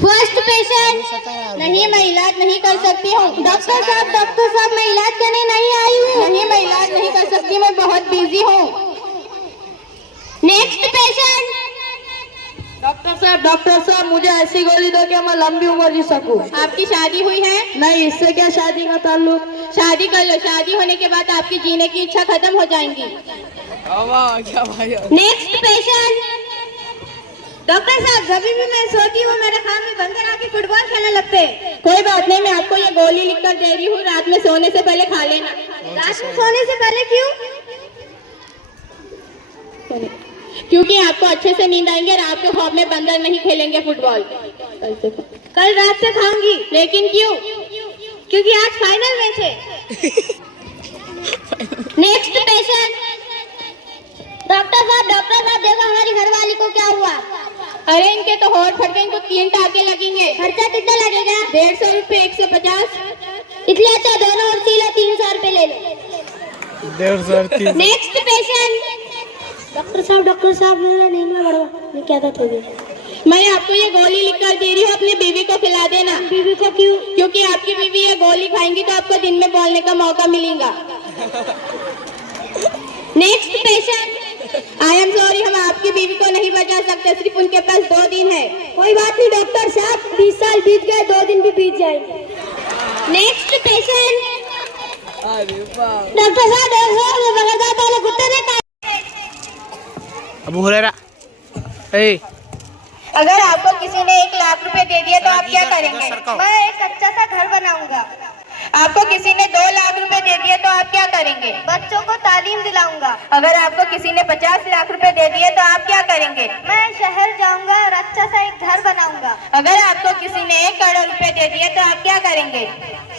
First patient. नहीं, मैं इलाज नहीं कर सकती हूँ। डॉक्टर साहब मैं इलाज करने नहीं आई हूँ। नहीं, मैं इलाज नहीं कर सकती, मैं बहुत बिजी हूँ। Next patient. डॉक्टर साहब मुझे ऐसी गोली दो कि मैं लंबी उम्र जी सकूं। आपकी शादी हुई है? नहीं, इससे क्या शादी का ताल्लुक? शादी कर लो, शादी होने के बाद आपकी जीने की इच्छा खत्म हो जाएंगी। क्या भाई? Next patient. डॉक्टर साहब जब भी मैं सोती हूँ मेरे खाने में बंदर आके फुटबॉल खेलने लगते हैं। कोई बात नहीं, मैं आपको ये गोली लिखकर दे रही हूँ, रात में सोने से पहले खा लेना। रात में सोने से पहले क्यों? क्योंकि आपको अच्छे से नींद आएंगे और आपके ख्वाब में बंदर नहीं खेलेंगे फुटबॉल। कल रात से खाऊंगी। लेकिन क्यों? क्योंकि आज फाइनल मैच है। Next patient. डॉक्टर साहब देखो हमारी घरवाली को क्या हुआ? अरे इनके तो होठ फट गए, इनको 3 टाके लगेंगे। खर्चा कितना लगेगा? 150 रुपए, 150। इसलिए अच्छा दोनों और सिलो 300 रुपए ले लो। 150। Next patient. डॉक्टर साहब मेरा नींद में बढ़वा, ये क्या था थोड़ी? मैं आपको ये गोली लिख कर दे रही हूँ, अपनी बीवी को खिला देना। बीवी को क्यों? क्योंकि आपकी बीवी ये गोली खाएंगी तो आपको दिन में बोलने का मौका मिलेगा। Next patient. I am sorry, हम आपकी बीवी को नहीं बचा सकते, सिर्फ उनके पास 2 दिन है। कोई बात नहीं डॉक्टर साहब, 20 साल बीत गए, 2 दिन भी बीत जाएंगे। Next patient. डॉक्टर साहब देखो बगैर वाले कुत्ते ने अबू हुरैरा। ए अगर आपको किसी ने 1 लाख रुपए दे दिए तो आप क्या करेंगे? मैं एक अच्छा सा घर बनाऊंगा। आपको किसी ने 2 लाख रुपए दे दिए तो आप क्या करेंगे? बच्चों को तालीम दिलाऊंगा। अगर आपको किसी ने 50 लाख रुपए दे दिए तो आप क्या करेंगे? मैं शहर जाऊंगा और अच्छा सा एक घर बनाऊंगा। अगर आपको किसी ने 1 करोड़ रुपए दे दिए तो आप क्या करेंगे?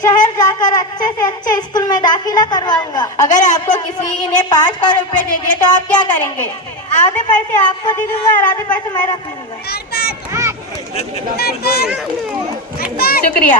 शहर जाकर अच्छे से अच्छे स्कूल में दाखिला करवाऊंगा। अगर आपको किसी ने 5 करोड़ रुपए दे दिए तो आप क्या करेंगे? आधे पैसे आपको दे दूंगा और आधे पैसे मैं रख लूंगा। शुक्रिया।